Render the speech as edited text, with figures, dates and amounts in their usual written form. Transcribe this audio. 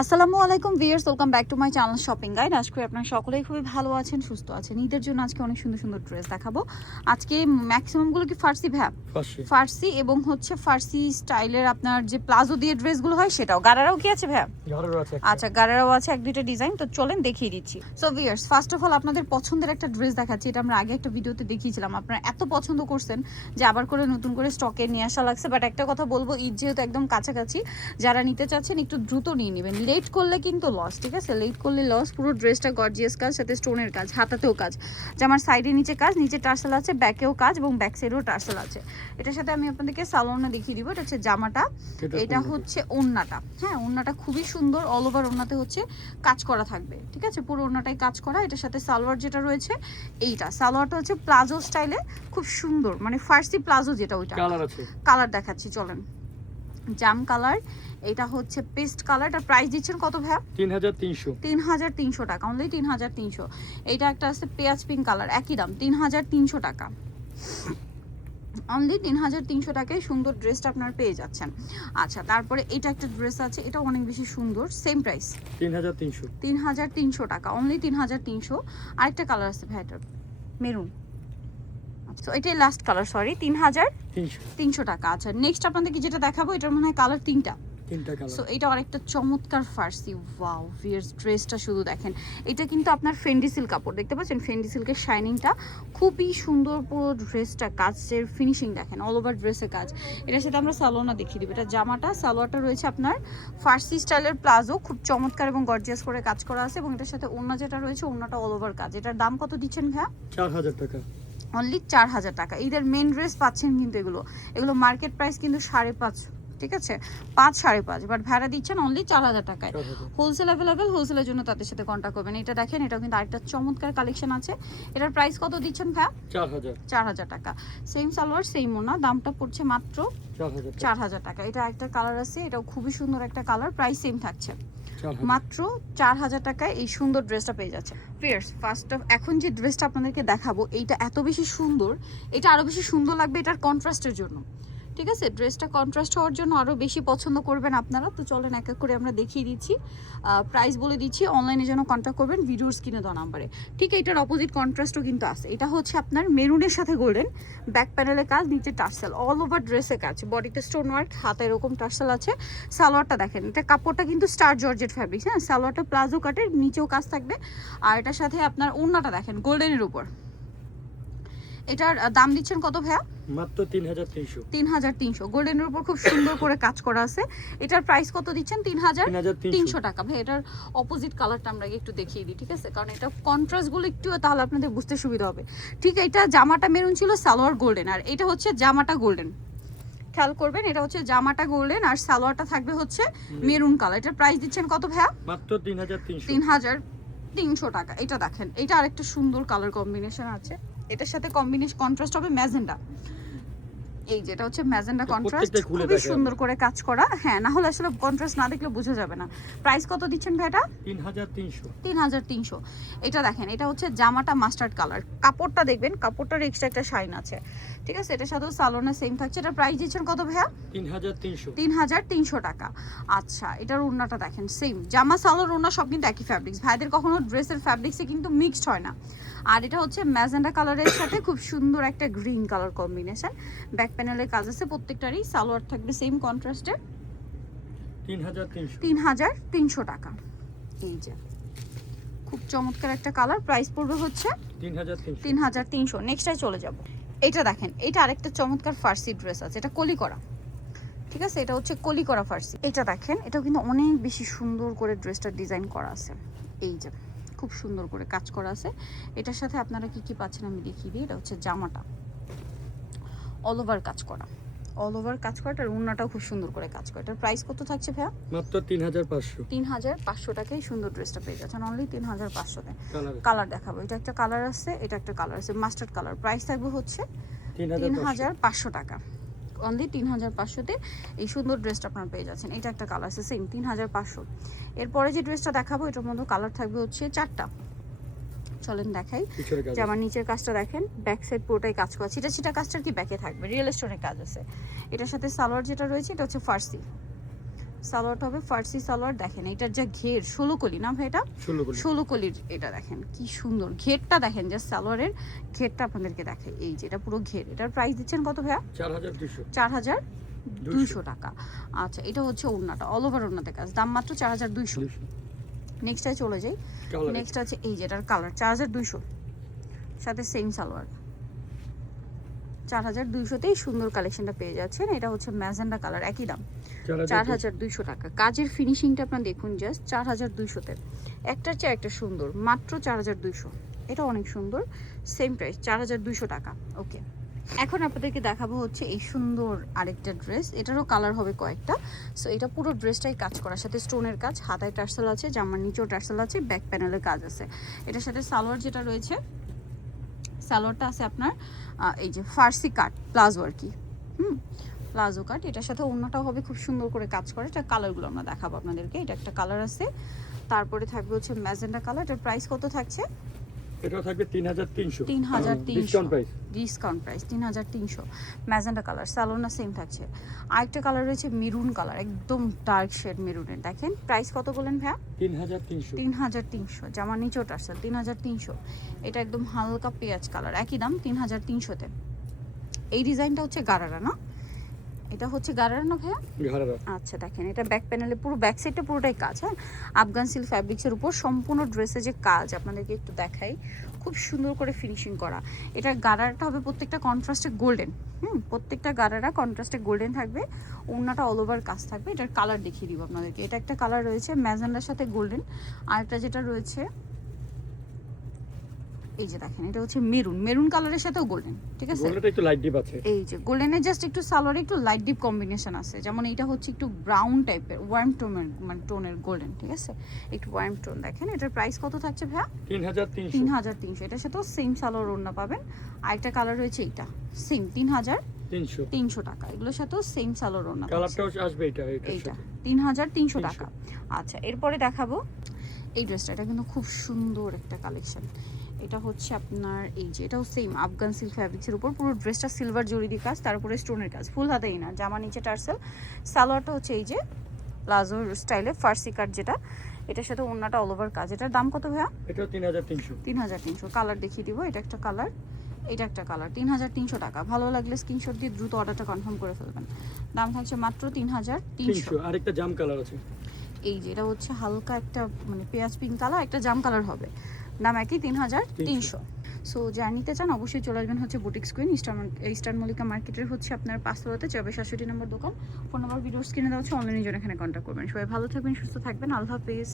আসসালামু আলাইকুম viewers, welcome back to my channel shopping guide. আজকে আপনারা সকলেই খুবই ভালো আছেন, সুস্থ আছেন। ঈদের জন্য আজকে অনেক সুন্দর সুন্দর ড্রেস দেখাবো। আজকে ম্যাক্সিমামগুলো কি ফার্সি ভ্যা ফার্সি এবং হচ্ছে ফার্সি স্টাইলের আপনার যে প্লাজো দিয়ে ড্রেসগুলো হয় সেটাও। গারারাও কি আছে ভ্যা? আচ্ছা, গারারাও আছে এক দুইটা ডিজাইন, তো চলেন দেখিয়ে দিচ্ছি। So viewers, first of all আপনাদের পছন্দের একটা ড্রেস দেখাচ্ছি। এটা আমরা আগে একটা ভিডিওতে দেখিয়েছিলাম, আপনারা এত পছন্দ করছেন যে আবার করে নতুন করে স্টকে নিয়ে আসা লাগছে। বাট একটা কথা বলবো, ঈদ যেহেতু একদম কাছাকাছি, যারা নিতে চাচ্ছেন একটু দ্রুত নিয়ে নেবেন। লেট করলে কিন্তু লস, ঠিক আছে? লেট করলে লস। পুরো ড্রেসটা গর্জিয়াস কাজ, সাথে স্টোনের কাজ, হাতাতেও কাজ, জামার সাইডে নিচে কাজ, নিচে টার্সেল আছে, ব্যাকেও কাজ এবং ব্যাক সাইডেও টার্সেল আছে। এটার সাথে আমি আপনাদেরকে সালোয়ারটা দেখিয়ে দিব। এটা হচ্ছে জামাটা, এটা হচ্ছে ওড়নাটা। হ্যাঁ, ওড়নাটা খুবই সুন্দর, অল ওভার ওড়নাতে হচ্ছে কাজ করা থাকবে, ঠিক আছে? পুরো ওড়নাটাই কাজ করা। এটার সাথে সালোয়ার যেটা রয়েছে, এইটা সালোয়ারটা হচ্ছে প্লাজো স্টাইলে, খুব সুন্দর, মানে ফার্সি প্লাজো যেটা, ওইটা কালার দেখাচ্ছি চলেন। জাম কালার, এটা হচ্ছে পেস্ট কালার। এটা প্রাইস দিচ্ছেন কত ভাইয়া? 3300 টাকা, অনলি 3300। এটা একটা আছে পেঁয়াজ পিঙ্ক কালার, একই দাম 3300 টাকা, অনলি 3300 টাকায় সুন্দর ড্রেসটা আপনারা পেয়ে যাচ্ছেন। আচ্ছা, তারপরে এটা একটা ড্রেস আছে, এটা অনেক বেশি সুন্দর, সেম প্রাইস 3300 টাকা, অনলি 3300। আরেকটা কালার আছে ভাইটার, মেরুন। তো এটাই লাস্ট কালার, সরি, 3300 টাকা। আচ্ছা, নেক্সট আপনাদেরকে যেটা দেখাবো, এটার মনে হয় কালার তিনটা। সো এটা আরেকটা চমৎকার ফার্সি, ওয়াও ভিউয়ার্স, ড্রেসটা শুধু দেখেন। এটা কিন্তু আপনার ফেন্ডি সিল্ক কাপড়, দেখতে পাচ্ছেন ফেন্ডি সিল্কের শাইনিংটা খুবই সুন্দর। পুরো ড্রেসটা কাজের ফিনিশিং দেখেন, অল ওভার ড্রেসের কাজ। এটার সাথে আমরা সালোয়ারটা দেখিয়ে দিব। এটা জামাটা, সালোয়ারটা রয়েছে আপনার ফার্সি স্টাইলের প্লাজো, খুব চমৎকার এবং গর্জিয়াস করে কাজ করা আছে। এবং এটার সাথে ওড়না যেটা রয়েছে, ওড়নাটা অল ওভার কাজ। এটার দাম কত দিচ্ছেন ভাইয়া? 4000 টাকা, অনলি 4000 টাকা। ঈদের মেন ড্রেস পাচ্ছেন কিন্তু এগুলো মার্কেট প্রাইস কিন্তু 5.5, ঠিক আছে? 5-5.5, বাট ভাড়া দিচ্ছেন অনলি 4000 টাকায়। হোলসেল অ্যাভেলেবেল, হোলসেলের জন্য তাদের সাথে কন্ট্যাক্ট করবেন। এটা দেখেন, এটাও কিন্তু আরেকটা চমৎকার কালেকশন আছে। এটার প্রাইস কত দিচ্ছেন ভাইয়া? 4000 টাকা। সেম সালোয়ার সেম ওড়না, দামটা পড়ছে মাত্র 4000 টাকা। এটা একটা কালার আছে, এটাও খুবই সুন্দর একটা কালার, প্রাইস সেম থাকছে মাত্র 4000 টাকায়। এই সুন্দর ড্রেসটা পেয়ে যাচ্ছে। ফিয়ার্স, ফার্স্ট অফ এখন যে ড্রেসটা আপনাদেরকে দেখাবো, এইটা এত বেশি সুন্দর, এটা আরো বেশি সুন্দর লাগবে এটার কন্ট্রাস্টের জন্য, ঠিক আছে? ড্রেসটা কন্ট্রাস্ট হওয়ার জন্য আরও বেশি পছন্দ করবেন আপনারা। তো চলেন এক এক করে আমরা দেখিয়ে দিচ্ছি, প্রাইস বলে দিচ্ছি। অনলাইনে যেন কন্ট্যাক্ট করবেন ভিডিওর স্ক্রিনে দেওয়া নাম্বারে। ঠিক এটার অপোজিট কন্ট্রাস্টও কিন্তু আছে। এটা হচ্ছে আপনার মেরুনের সাথে গোল্ডেন, ব্যাক প্যানেলের কাজ, নিচে টার্সেল, অল ওভার ড্রেসের কাজ, বডিতে স্টোন ওয়ার্ক, হাতে এরকম টার্সেল আছে। সালোয়ারটা দেখেন, এটা কাপড়টা কিন্তু স্টার জর্জেট ফ্যাব্রিক। হ্যাঁ, সালোয়ারটা প্লাজো কাটের, নিচেও কাজ থাকবে। আর এটার সাথে আপনার ওড়নাটা দেখেন গোল্ডেনের উপর। এটার দাম দিচ্ছেন কত ভাইয়া? মাত্র 3300। গোল্ডেনের উপর খুব সুন্দর করে কাজ করা আছে। এটার প্রাইস কত দিচ্ছেন? 3300 টাকা। ভাই, এটার অপোজিট কালারটা আমরা একটু দেখিয়ে দিই, ঠিক আছে? কারণ এটা কন্ট্রাস্টগুলো একটু তাহলে আপনাদের বুঝতে সুবিধা হবে। ঠিক, এটা জামাটা মেরুন ছিল, সালোয়ার গোল্ডেন, আর এটা হচ্ছে জামাটা গোল্ডেন। খেয়াল করবেন, এটা হচ্ছে জামাটা গোল্ডেন আর সালোয়ারটা থাকবে হচ্ছে মেরুন কালার। এটার প্রাইস দিচ্ছেন কত ভাইয়া? মাত্র 3300 টাকা। এটা দেখেন, এটা আরেকটা সুন্দর কালার কম্বিনেশন আছে। এটার সাথে কম্বিনেশন কন্ট্রাস্ট হবে ম্যাজেন্ডা। এই যেটা হচ্ছে ম্যাজেন্ডা কন্ট্রাস্ট, খুবই সুন্দর করে কাজ করা। হ্যাঁ, না হলে আসলে কন্ট্রাস্ট না দেখলে বোঝা যাবে না। প্রাইস কত দিচ্ছেন ভাই এটা? 3300। এটা দেখেন, এটা হচ্ছে জামাটা মাস্টার্ড কালার, কাপড়টা দেখবেন, কাপড়টার এক্সট্রা একটা শাইন আছে, ঠিক আছে? এটার সাথেও সালোয়ার সেম থাকছে। এটা প্রাইস দিচ্ছেন কত ভাইয়া? 3300 টাকা। আচ্ছা, এটার ওড়নাটা দেখেন, সেম জামা সালোয়ার ওড়না সব কিন্তু একই ফ্যাব্রিক্স। ভাইদের কখনো ড্রেসের ফ্যাব্রিক্সে কিন্তু মিক্সড হয় না। আর এটা হচ্ছে ম্যাজেন্ডা কালারের সাথে খুব সুন্দর একটা গ্রিন কালার কম্বিনেশন। ব্যাক প্যানেলের কাজ আছে প্রত্যেকটারই। সালোয়ার থাকবে সেম কন্ট্রাস্টে, 3300 টাকা। এই যে খুব চমৎকার একটা কালার, প্রাইস পড়বে হচ্ছে 3300। নেক্সটটাই চলে যাব। এটা দেখেন, এটা আরেকটা চমৎকার ফার্সি ড্রেস আছে, এটা কলি করা, ঠিক আছে? এটা হচ্ছে কলি করা ফার্সি। এটা দেখেন, এটাও কিন্তু অনেক বেশি সুন্দর করে ড্রেসটা ডিজাইন করা আছে। এই যে খুব সুন্দর করে কাজ করা আছে। এটার সাথে আপনারা কি কি পাচ্ছেন আমি দেখিয়ে দিই। এটা হচ্ছে জামাটা অল ওভার কাজ করা, অল ওভার কাজ করা, আর ওড়নাটাও খুব সুন্দর করে কাজ করা। এটার প্রাইস কত থাকছে ভাইয়া? মাত্র 3500 টাকায় সুন্দর ড্রেসটা পেয়ে যাচ্ছেন, অনলি 3500 কালার দেখাবো। এটা একটা কালার আছে, এটা একটা কালার আছে মাস্টার্ড কালার। প্রাইস থাকবে হচ্ছে 3500 টাকা, অনলি 3500-তে এই সুন্দর ড্রেসটা আপনারা পেয়ে যাচ্ছেন। এটা একটা কালার আছে সেম 3500। এরপরে যে ড্রেসটা দেখাবো, এটার মধ্যে কালার থাকবে হচ্ছে 4টা। চলেন দেখাই। জামার নিচের কাজটা দেখেন, ব্যাক সাইড পুরোটাই কাজ করা, ছিটা ছিটা কাজটা কি ব্যাকে থাকবে, রিয়েল স্টোনের কাজ আছে। এটার সাথে সালোয়ার যেটা রয়েছে, এটা হচ্ছে ফার্সি, সালোয়ারটা হবে ফার্সি সালোয়ার। দেখেন এটার যা ঘের 16 কলি না ভাই, এটা 16 কলির। এটা দেখেন কি সুন্দর ঘেরটা, দেখেন যে সালোয়ারের ঘেরটা আপনাদেরকে দেখে, এই যে এটা পুরো ঘের। এটার প্রাইস দিচ্ছেন কত ভাইয়া? 4200 টাকা। আচ্ছা, এটা হচ্ছে ওড়নাটা, অল ওভার ওড়নাতে কাজ, দাম মাত্র 4200। নেক্সটটায় চলে যাই। নেক্সট আছে এই যে এটার কালার 4200, সাথে সেম সালোয়ার। 4200তেই সুন্দর কালেকশনটা পেয়ে যাচ্ছেন। এটা হচ্ছে ম্যাজেন্ডা কালার, একই দাম 4200 টাকা। কাজের ফিনিশিংটা আপনারা দেখুন জাস্ট, 4200তে একটার চেয়ে একটা সুন্দর, মাত্র 4200। এটা অনেক সুন্দর, সেম প্রাইস 4200 টাকা। ওকে, এখন আপনাদেরকে দেখাবো হচ্ছে এই সুন্দর আরেকটা ড্রেস। এটারও কালার হবে কয়েকটা। সো এটা পুরো ড্রেসটাই কাজ করার সাথে স্টোনের কাজ, হাতায় টার্সেল আছে, জামার নিচেও টার্সেল আছে, ব্যাক প্যানেলের কাজ আছে। এটার সাথে সালোয়ার যেটা রয়েছে, সালোয়ারটা আছে আপনার এই যে ফার্সি কাট প্লাজো আর কি, প্লাজো কাট। এটার সাথে ওড়নাটাও হবে খুব সুন্দর করে কাজ করে। এটা কালারগুলো আমরা দেখাবো আপনাদেরকে। এটা একটা কালার আছে, তারপরে থাকবে হচ্ছে ম্যাজেন্ডা কালার। এটার প্রাইস কত থাকছে? এটাও থাকবে 3300। 3300 ডিসকাউন্ট প্রাইস 3300। ম্যাজেন্ডা কালার, সালোনা সেম থাকছে। আরেকটা কালার রয়েছে মেরুন কালার, একদম ডার্ক শেড মেরুনের। দেখেন প্রাইস কত বলেন ভাইয়া? 3300। 3300, জামার নিচেও টার্সেল, 3300। এটা একদম হালকা পেঁয়াজ কালার, একই দাম 3300তে। এই ডিজাইনটা হচ্ছে গারারা না? এটা হচ্ছে গারারা না ভাইয়া? গারারা। আচ্ছা, দেখেন এটা ব্যাক প্যানেলে পুরো ব্যাক সাইডটা পুরোটাই কাজ। হ্যাঁ, আফগান সিল্ক ফ্যাব্রিক্সের উপর সম্পূর্ণ ড্রেসে যে কাজ আপনাদেরকে একটু দেখাই, খুব সুন্দর করে ফিনিশিং করা। এটা গারারাটা হবে প্রত্যেকটা কন্ট্রাস্টে গোল্ডেন। প্রত্যেকটা গারারা কন্ট্রাস্টে গোল্ডেন থাকবে, ওড়নাটা অল ওভার কাজ থাকবে। এটার কালার দেখিয়ে দিব আপনাদেরকে। এটা একটা কালার রয়েছে ম্যাজেন্ডার সাথে গোল্ডেন, আরেকটা যেটা রয়েছে এই যে দেখেন, এটা হচ্ছে মেরুন কালারের সাথেও গোল্ডেন, ঠিক আছে? গোল্ডেনটা একটু লাইট ডিপ আছে। এই যে গোল্ডেনের জাস্ট একটু সালোয়ারে একটু লাইট ডিপ কম্বিনেশন আছে। যেমন এইটা হচ্ছে একটু ব্রাউন টাইপের, ওয়ার্ম টোনের, মানে টোনের গোল্ডেন, ঠিক আছে? একটু ওয়ার্ম টোন। দেখেন এটার প্রাইস কত থাকছে ভাইয়া? 3300। 3300। এটার সাথেও সেম সালোয়ার ওড়না পাবেন। আরেকটা কালার রয়েছে এইটা, সেম 3300 টাকা। এগুলোর সাথেও সেম সালোয়ার ওড়না। কালারটাও আসবে এইটা 3300 টাকা। আচ্ছা, এরপরে দেখাবো এই ড্রেসটা। এটা কিন্তু খুব সুন্দর একটা কালেকশন। এটা হচ্ছে আপনার এই যে, এটাও সেম আফগান সিল্ক ফ্যাব্রিক্সের উপর, পুরো ড্রেসটা সিলভার জরি দিয়ে কাজ, তার উপরে স্টোনের কাজ, ফুল হাতেই না, জামা নিচে টার্সেল। সালোয়ারটা হচ্ছে এই যে প্লাজো স্টাইলে ফার্সি কাট যেটা, এটার সাথে ওড়নাটা অল ওভার কাজ। এটার দাম কত ভাইয়া? এটাও 3300। 3300। কালার দেখিয়ে দিব। এটা একটা কালার, এটা একটা কালার। 3300 টাকা। ভালো লাগলে স্ক্রিনশট দিয়ে দ্রুত অর্ডারটা কনফার্ম করে ফেলবেন। দাম থাকছে মাত্র 3300। আরেকটা জাম কালার আছে, এই যে এটা হচ্ছে হালকা একটা মানে পেঁয়াজ পিঙ্ক কালার, একটা জাম কালার হবে। দাম একই 3300। সো যা নিতে চান অবশ্যই চলে আসবেন হচ্ছে বুটিক স্কুইন, ইস্টার্ন মল্লিকা মার্কেটের হচ্ছে আপনার 5 তলাতে 64 নম্বর দোকান। ফোন নাম্বার ভিডিও স্ক্রিনে দেওয়া হচ্ছে, অনলাইনের জন্য এখানে কন্ট্যাক্ট করবেন। সবাই ভালো থাকবেন, সুস্থ থাকবেন, আল্লাহ হাফেজ।